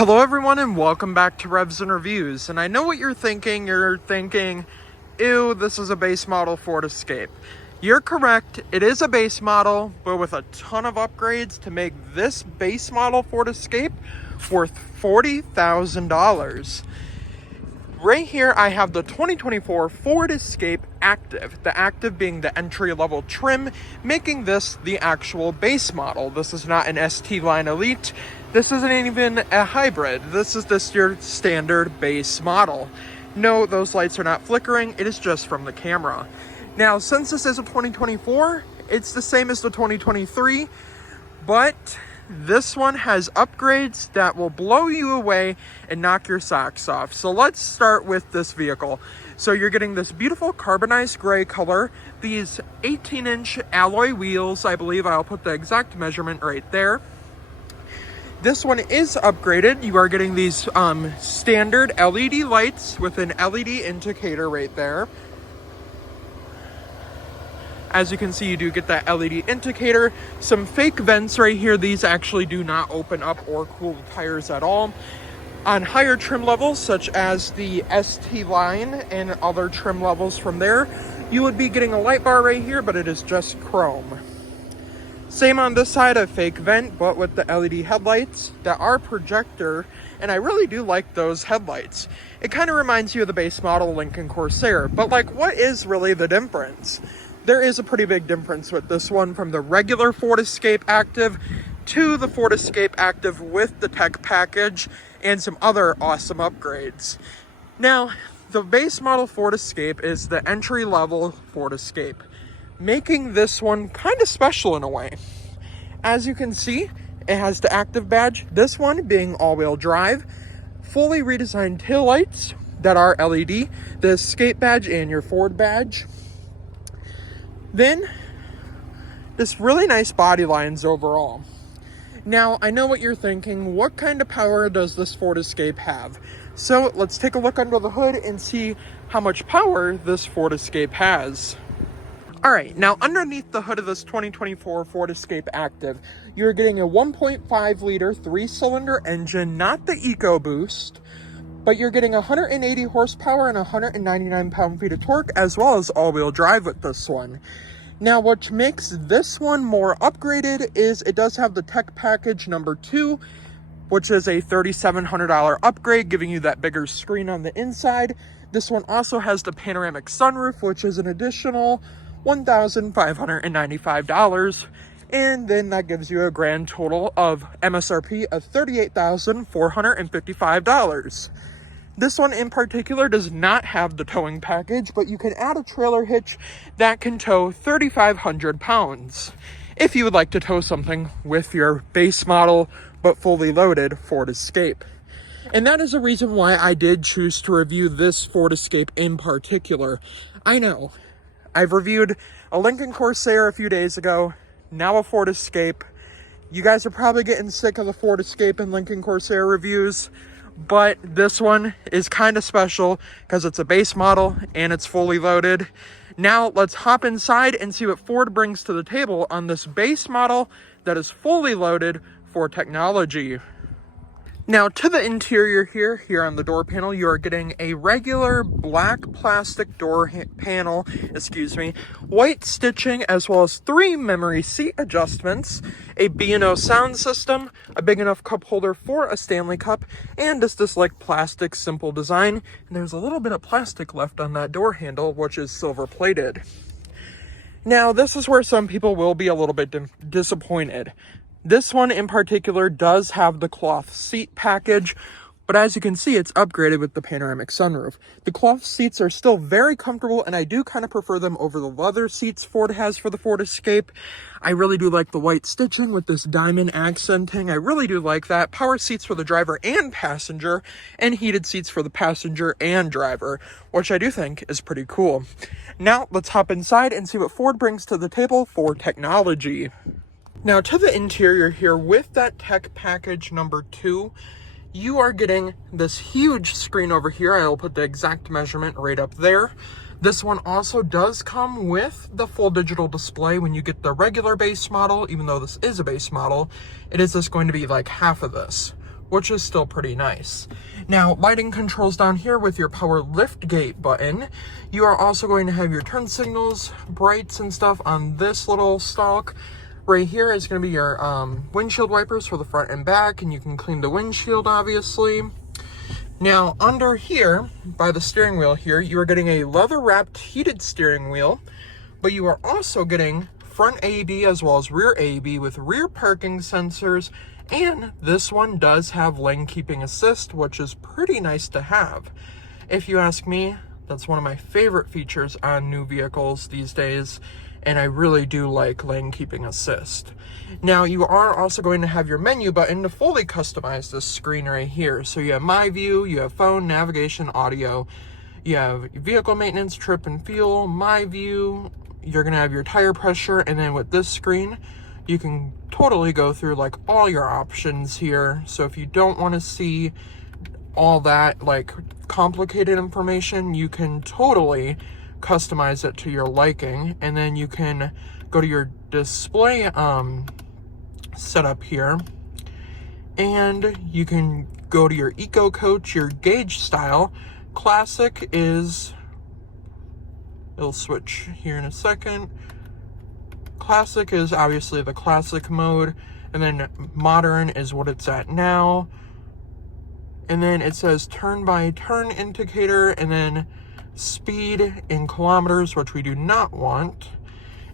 Hello everyone and welcome back to Revs and Reviews. And I know what you're thinking. You're thinking, ew, this is a base model Ford Escape. You're correct, it is a base model, but with a ton of upgrades to make this base model Ford Escape worth $40,000. Right here I have the 2024 Ford Escape Active, the Active being the entry-level trim, making this the actual base model. This is not an ST line Elite. This isn't even a hybrid. This is just your standard base model. No, those lights are not flickering. It is just from the camera. Now, since this is a 2024, it's the same as the 2023, but this one has upgrades that will blow you away and knock your socks off. So let's start with this vehicle. So you're getting this beautiful carbonized gray color, these 18-inch alloy wheels. I believe I'll put the exact measurement right there. This one is upgraded. You are getting these standard LED lights with an LED indicator right there. As you can see, you do get that LED indicator. Some fake vents right here. These actually do not open up or cool the tires at all. On higher trim levels, such as the ST line and other trim levels from there, you would be getting a light bar right here, but it is just chrome. Same on this side, a fake vent, but with the LED headlights that are projector, and I really do like those headlights. It kind of reminds you of the base model Lincoln Corsair, but like, what is really the difference? There is a pretty big difference with this one from the regular Ford Escape Active to the Ford Escape Active with the tech package and some other awesome upgrades. Now, the base model Ford Escape is the entry-level Ford Escape, making this one kind of special in a way. As you can see, it has the Active badge, this one being all-wheel drive, fully redesigned taillights that are LED, the Escape badge and your Ford badge. Then, this really nice body lines overall. Now, I know what you're thinking, what kind of power does this Ford Escape have? So, let's take a look under the hood and see how much power this Ford Escape has. Alright, now underneath the hood of this 2024 Ford Escape Active, you're getting a 1.5 liter 3-cylinder engine, not the EcoBoost, but you're getting 180 horsepower and 199 pound-feet of torque, as well as all-wheel drive with this one. Now, what makes this one more upgraded is it does have the tech package number 2, which is a $3,700 upgrade, giving you that bigger screen on the inside. This one also has the panoramic sunroof, which is an additional $1,595. And then that gives you a grand total of MSRP of $38,455. This one in particular does not have the towing package, but you can add a trailer hitch that can tow 3,500 pounds if you would like to tow something with your base model but fully loaded Ford Escape. And that is a reason why I did choose to review this Ford Escape in particular. I know, I've reviewed a Lincoln Corsair a few days ago, now a Ford Escape. You guys are probably getting sick of the Ford Escape and Lincoln Corsair reviews, but this one is kind of special because it's a base model and it's fully loaded. Now let's hop inside and see what Ford brings to the table on this base model that is fully loaded for technology. Now, to the interior here on the door panel, you are getting a regular black plastic door panel, white stitching, as well as 3 memory seat adjustments, a B&O sound system, a big enough cup holder for a Stanley Cup, and just this like plastic simple design. And there's a little bit of plastic left on that door handle, which is silver plated. Now, this is where some people will be a little bit disappointed. This one in particular does have the cloth seat package, but as you can see, it's upgraded with the panoramic sunroof. The cloth seats are still very comfortable, and I do kind of prefer them over the leather seats Ford has for the Ford Escape. I really do like the white stitching with this diamond accenting. I really do like that. Power seats for the driver and passenger, and heated seats for the passenger and driver, which I do think is pretty cool. Now, let's hop inside and see what Ford brings to the table for technology. Now, to the interior here, with that tech package number 2, you are getting this huge screen over here. I will put the exact measurement right up there. This one also does come with the full digital display. When you get the regular base model, even though this is a base model, it is just going to be like half of this. which is still pretty nice. Now, lighting controls down here with your power lift gate button. You are also going to have your turn signals, brights and stuff on this little stalk. Right here is going to be your windshield wipers for the front and back, and you can clean the windshield, obviously. Now, under here, by the steering wheel here, you are getting a leather-wrapped heated steering wheel, but you are also getting front AEB as well as rear AEB with rear parking sensors, and this one does have lane keeping assist, which is pretty nice to have. If you ask me, that's one of my favorite features on new vehicles these days, and I really do like lane keeping assist. Now, you are also going to have your menu button to fully customize this screen right here. So you have My View, you have phone, navigation, audio, you have vehicle maintenance, trip and fuel, My View, you're going to have your tire pressure, and then with this screen, you can totally go through like all your options here. So if you don't want to see all that like complicated information, you can totally customize it to your liking, and then you can go to your display setup here, and you can go to your Eco Coach, your gauge style. Classic is, it'll switch here in a second. Classic is obviously the classic mode, and then modern is what it's at now. And then it says turn by turn indicator, and then speed in kilometers, which we do not want.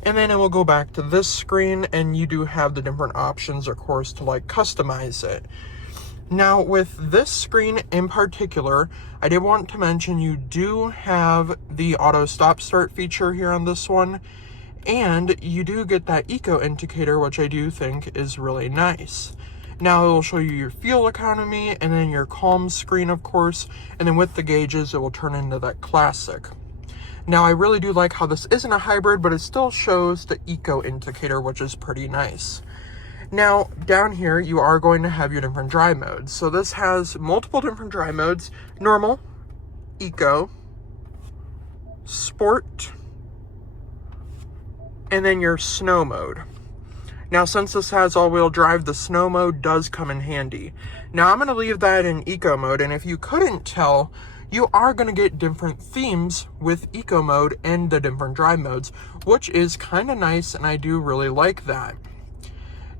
And then it will go back to this screen, and you do have the different options, of course, to like customize it. Now, with this screen in particular, I did want to mention you do have the auto stop start feature here on this one, and you do get that eco indicator, which I do think is really nice. Now it will show you your fuel economy, and then your calm screen, of course, and then with the gauges, it will turn into that classic. Now, I really do like how this isn't a hybrid, but it still shows the eco indicator, which is pretty nice. Now, down here, you are going to have your different drive modes. So this has multiple different drive modes: normal, eco, sport, and then your snow mode. Now, since this has all-wheel drive, the snow mode does come in handy. Now, I'm going to leave that in eco mode, and if you couldn't tell, you are going to get different themes with eco mode and the different drive modes, which is kind of nice, and I do really like that.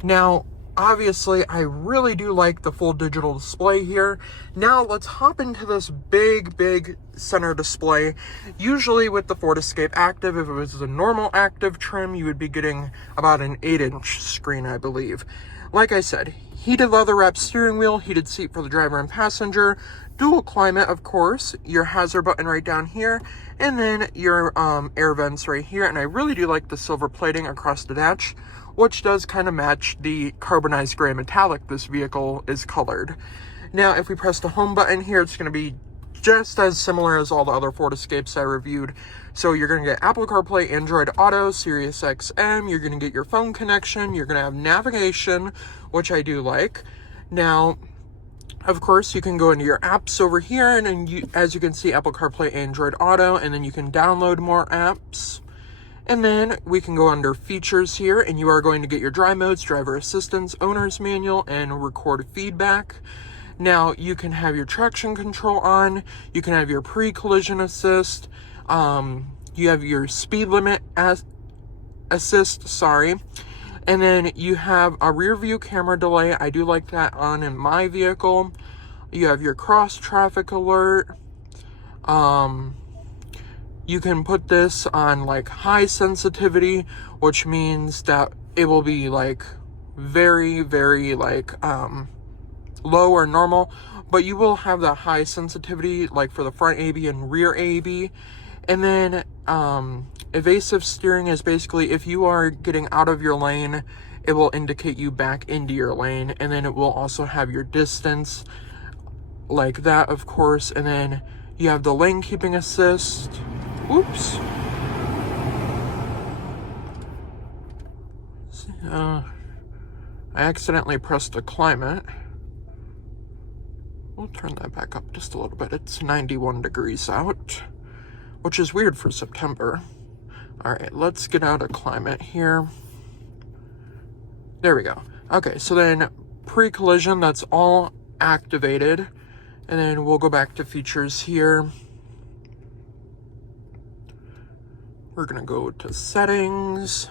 Now, obviously, I really do like the full digital display here. Now, let's hop into this big center display. Usually with the Ford Escape Active, if it was a normal active trim, you would be getting about an 8-inch screen, I believe. Like I said, heated leather-wrapped steering wheel, heated seat for the driver and passenger, dual climate, of course, your hazard button right down here, and then your air vents right here. And I really do like the silver plating across the dash, which does kind of match the carbonized gray metallic this vehicle is colored. Now, if we press the home button here, it's going to be just as similar as all the other Ford Escapes I reviewed. So you're going to get Apple CarPlay, Android Auto, Sirius XM, you're going to get your phone connection, you're going to have navigation, which I do like. Now, of course, you can go into your apps over here, and then as you can see, Apple CarPlay, Android Auto, and then you can download more apps. And then we can go under features here, and you are going to get your drive modes, driver assistance, owner's manual, and record feedback. Now, you can have your traction control on, you can have your pre-collision assist, you have your speed limit assist, and then you have a rear view camera delay. I do like that on in my vehicle. You have your cross traffic alert. You can put this on like high sensitivity, which means that it will be like very like low or normal, but you will have that high sensitivity like for the front AEB and rear AEB. And then evasive steering is basically if you are getting out of your lane, it will indicate you back into your lane, and then it will also have your distance like that, of course. And then you have the lane keeping assist. Oops. I accidentally pressed the climate. We'll turn that back up just a little bit. It's 91 degrees out, which is weird for September. All right, let's get out of climate here. There we go. Okay, so then pre-collision, that's all activated. And then we'll go back to features here. We're gonna go to settings.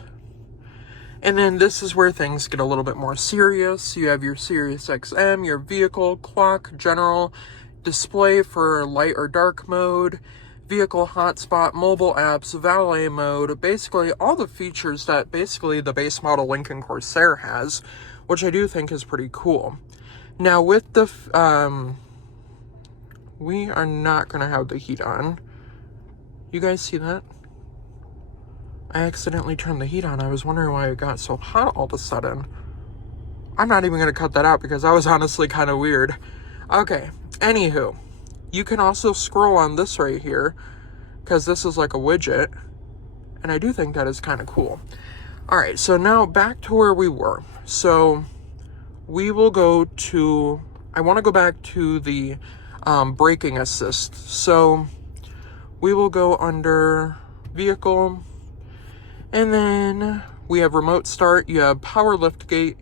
And then this is where things get a little bit more serious. You have your Sirius XM, your vehicle, clock, general, display for light or dark mode, vehicle hotspot, mobile apps, valet mode, basically all the features that basically the base model Lincoln Corsair has, which I do think is pretty cool. Now with the, we are not gonna have the heat on. You guys see that? I accidentally turned the heat on. I was wondering why it got so hot all of a sudden. I'm not even going to cut that out because that was honestly kind of weird. Okay, anywho, you can also scroll on this right here because this is like a widget, and I do think that is kind of cool. All right, so now back to where we were. So we will go to, I want to go back to the braking assist. So we will go under vehicle. And then we have remote start, you have power lift gate,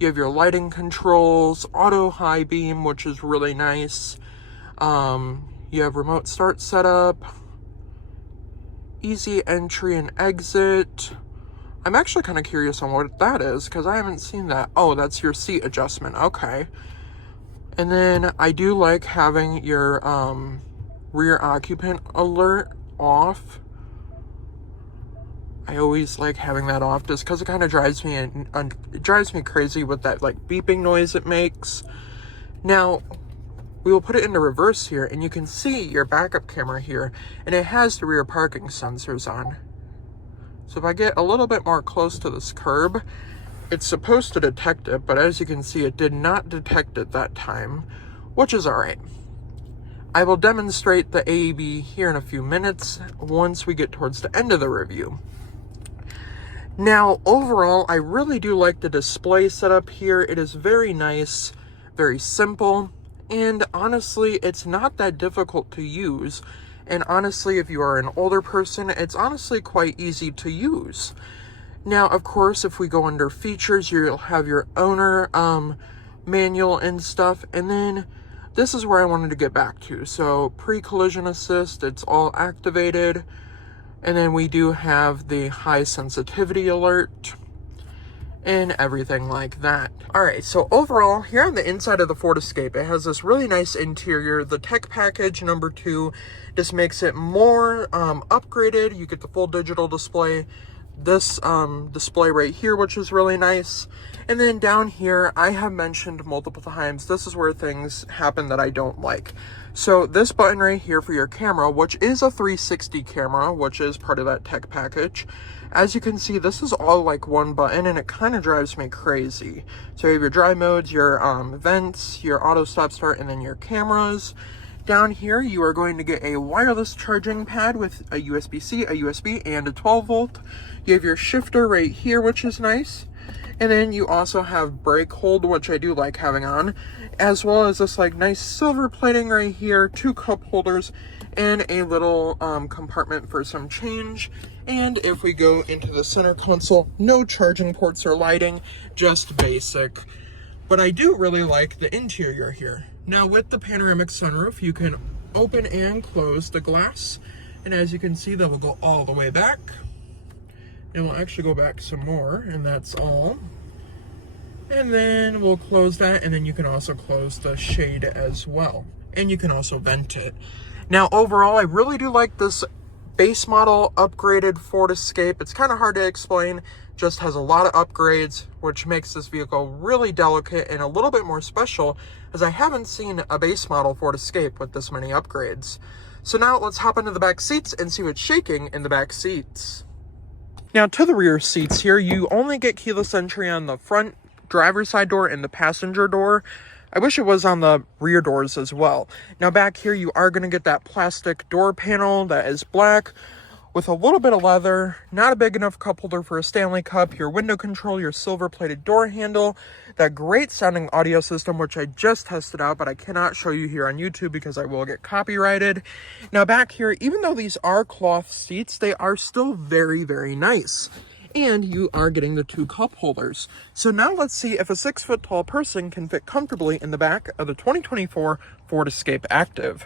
you have your lighting controls, auto high beam, which is really nice. You have remote start setup, easy entry and exit. I'm actually kind of curious on what that is because I haven't seen that. Oh, that's your seat adjustment. Okay. And then I do like having your rear occupant alert off. I always like having that off just because it kind of drives me it drives me crazy with that like beeping noise it makes. Now, we will put it into reverse here, and you can see your backup camera here, and it has the rear parking sensors on. So if I get a little bit more close to this curb, it's supposed to detect it, but as you can see, it did not detect it that time, which is all right. I will demonstrate the AEB here in a few minutes once we get towards the end of the review. Now, overall, I really do like the display setup here. It is very nice, very simple, and honestly, it's not that difficult to use. And honestly, if you are an older person, it's honestly quite easy to use. Now, of course, if we go under features, you'll have your owner manual and stuff. And then this is where I wanted to get back to. So pre-collision assist, it's all activated. And then we do have the high sensitivity alert and everything like that. All right, so overall, here on the inside of the Ford Escape, it has this really nice interior. The tech package number 2 just makes it more upgraded. You get the full digital display, this display right here, which is really nice. And then down here, I have mentioned multiple times, this is where things happen that I don't like. So this button right here for your camera, which is a 360 camera, which is part of that tech package. As you can see, this is all like one button, and it kind of drives me crazy. So you have your drive modes, your vents, your auto stop start, and then your cameras. Down here, you are going to get a wireless charging pad with a USB-C, a USB, and a 12 volt. You have your shifter right here, which is nice. And then you also have brake hold, which I do like having on, as well as this like nice silver plating right here, 2 cup holders, and a little compartment for some change. And if we go into the center console, no charging ports or lighting, just basic. But I do really like the interior here. Now with the panoramic sunroof, you can open and close the glass. And as you can see, that will go all the way back. And we'll actually go back some more, and that's all. And then we'll close that, and then you can also close the shade as well. And you can also vent it. Now overall, I really do like this base model upgraded Ford Escape. It's kind of hard to explain, just has a lot of upgrades, which makes this vehicle really delicate and a little bit more special, as I haven't seen a base model Ford Escape with this many upgrades. So now let's hop into the back seats and see what's shaking in the back seats. Now to the rear seats here, you only get keyless entry on the front driver's side door and the passenger door. I wish it was on the rear doors as well. Now back here, you are going to get that plastic door panel that is black with a little bit of leather, not a big enough cup holder for a Stanley Cup, your window control, your silver plated door handle, that great sounding audio system, which I just tested out, but I cannot show you here on YouTube because I will get copyrighted. Now back here, even though these are cloth seats, they are still very, very nice. and you are getting the 2 cup holders. So now let's see if a 6-foot tall person can fit comfortably in the back of the 2024 Ford Escape Active.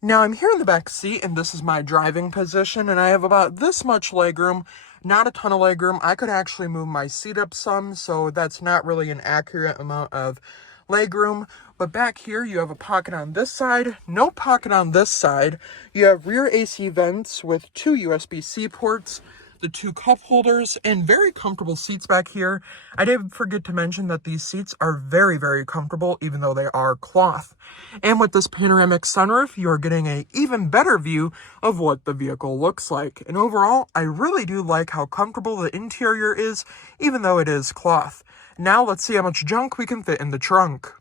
Now I'm here in the back seat, and this is my driving position, and I have about this much legroom. Not a ton of legroom. I could actually move my seat up some, so that's not really an accurate amount of legroom. But back here, you have a pocket on this side, no pocket on this side. You have rear AC vents with 2 USB-C ports, the 2 cup holders, and very comfortable seats back here. I did forget to mention that these seats are very, very comfortable, even though they are cloth. And with this panoramic sunroof, you're getting an even better view of what the vehicle looks like. And overall, I really do like how comfortable the interior is, even though it is cloth. Now let's see how much junk we can fit in the trunk.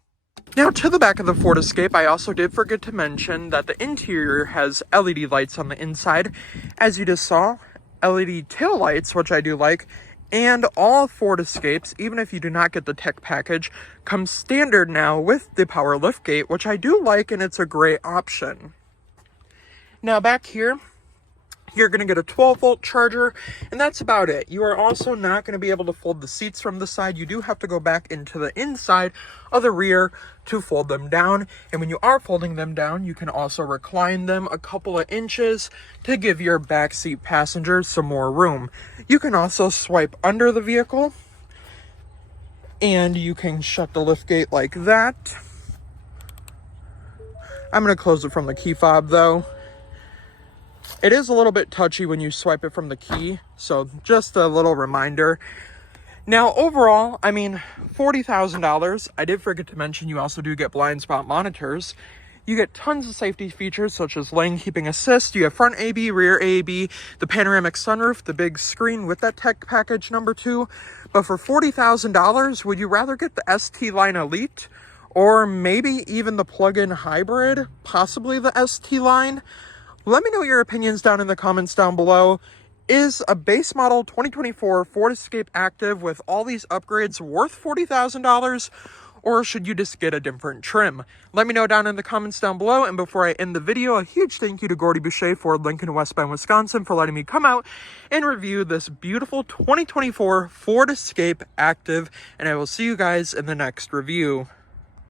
Now, to the back of the Ford Escape, I also did forget to mention that the interior has LED lights on the inside, as you just saw. LED tail lights, which I do like, and all Ford Escapes, even if you do not get the tech package, come standard now with the power liftgate, which I do like, and it's a great option. Now back here, you're going to get a 12-volt charger, and that's about it. You are also not going to be able to fold the seats from the side. You do have to go back into the inside of the rear to fold them down. And when you are folding them down, you can also recline them a couple of inches to give your backseat passengers some more room. You can also swipe under the vehicle, and you can shut the liftgate like that. I'm going to close it from the key fob, though. It is a little bit touchy when you swipe it from the key, so just a little reminder. Now, overall, I mean, $40,000. I did forget to mention you also do get blind spot monitors. You get tons of safety features such as lane keeping assist. You have front AB, rear AB, the panoramic sunroof, the big screen with that tech package number 2. But for $40,000, would you rather get the ST Line Elite or maybe even the plug-in hybrid, possibly the ST Line? Let me know your opinions down in the comments down below. Is a base model 2024 Ford Escape Active with all these upgrades worth $40,000? Or should you just get a different trim? Let me know down in the comments down below. And before I end the video, a huge thank you to Gordie Boucher Ford Lincoln, West Bend, Wisconsin, for letting me come out and review this beautiful 2024 Ford Escape Active. And I will see you guys in the next review.